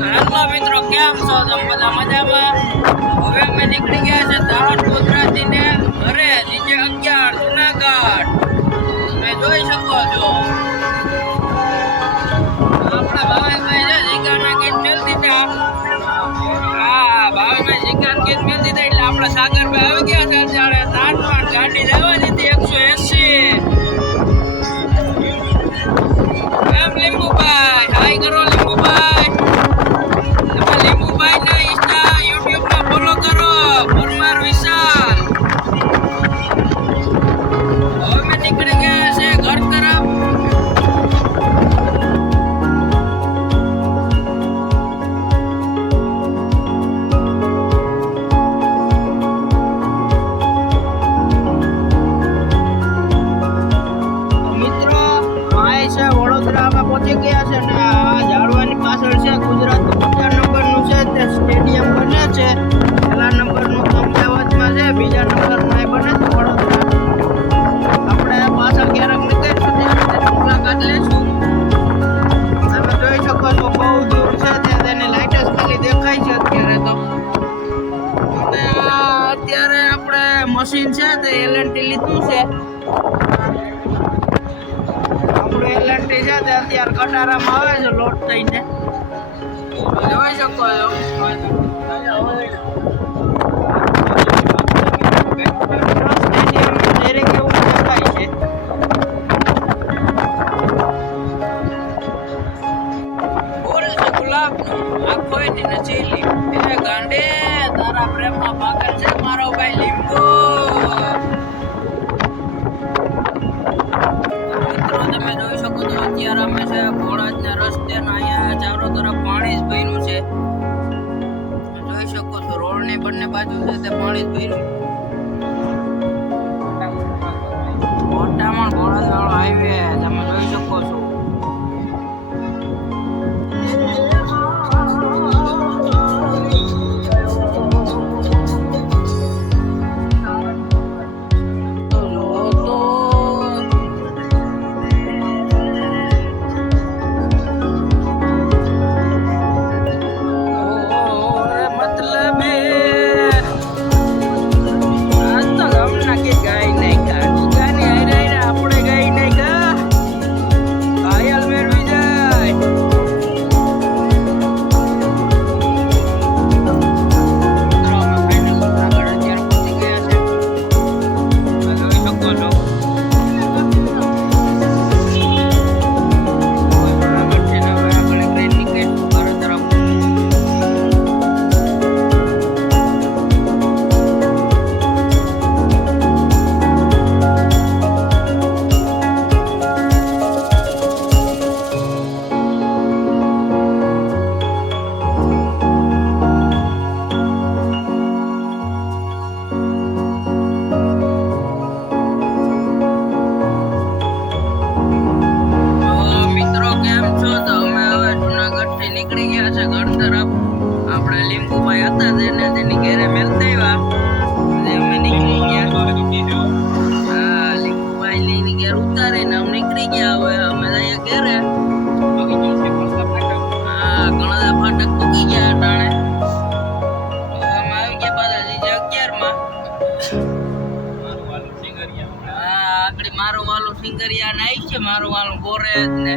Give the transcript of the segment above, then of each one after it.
Hello મિત્રો, કેમ છો તમે બધા? મજામાં? હવે અમે નીકળી ગયા છે દાહોદ ગુજરાતીને ઘરે નીચે 11 જુનાગઢ. તમે જોઈ શકો છો આપણા ભાવેશભાઈ છે જીગાના ગીત મેલ દીધા. હા, ભાવેશભાઈ જીગાના ગીત મેલ દીધા એટલે આપણા સાગરભાઈ આવી ગયા છે. ત્યારે તાનમાં ગાડી લેવાની હતી 180. એમ લીંબુભાઈ, હાય કરો લીંબુભાઈ. લીંબુભાઈ ના ઇન્સ્ટા યુટ્યુબ માં ફોલો કરો, પરમાર વિશાલ. હવે અમે નીકળી ગયા છે ઘર તરફ. મિત્રો માય છે વડોદરા અમે પહોંચી ગયા છે ને આ ઝાડવાની પાછળ છે ગુજરાત 11 નંબરનું છે તે સ્ટેડિયમ બને છે. પહેલા નંબરનું તો અમદાવાદમાં છે, બીજા નંબરમાં એ બને છે વડોદરા. આપણે પાછળ ક્યારેક નીકળીશું ત્યારે તેની મુલાકાત લેશું. તમે જોઈ શકો છો બહુ દૂર છે તે તેની લાઇટ જ ખાલી દેખાય છે અત્યારે તો. અને અત્યારે આપણે મશીન છે તે એલએનટી લીધું છે. એલએનટી છે તે અત્યારે કટારામાં આવે છે લોડ થઈને. જોઈ શકો છો આખો ચીલી એટલે ગાંડે તારા પ્રેમમાં પાગલ છે મારો ભાઈ લીંબુ. તમે જોઈ શકો છો અત્યારે અમે છે ઘોડાજના રસ્તે અહીંયા ચારો તરફ પાણી જ ભર્યું છે. જોઈ શકો છો રોડની બંને બાજુ છે તે પાણી જ ભર્યું. મોટામાં ઘોડાજ વાળો હાઈવે તમે જોઈ શકો છો. નીકળી ગયા છે ઘર તરફ. આપણે લીંબુભાઈ હતા તેને તેની ઘરે મેલતા આવ્યા. અમે નીકળી ગયા. હા, લીંબુભાઈ લઈને ઘેર ઉતારીને અમે નીકળી ગયા. હવે અમે જઈએ ઘરે. હા, ઘણા ફાટક પૂકી ગયા અટાણે. અમે આવી ગયા પાછા જીજે 11 માં. હા, આગળ મારું વાલું સિંગરિયા ને આવી છે, મારું વાલું ગોરેજ ને.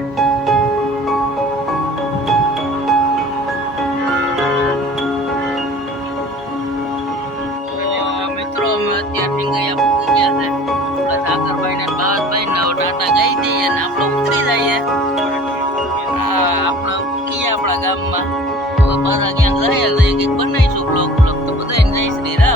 ગામમાં પાછા ક્યાં ઘરે બનાવીશું બ્લોગ તો બધા જય શ્રી રામ.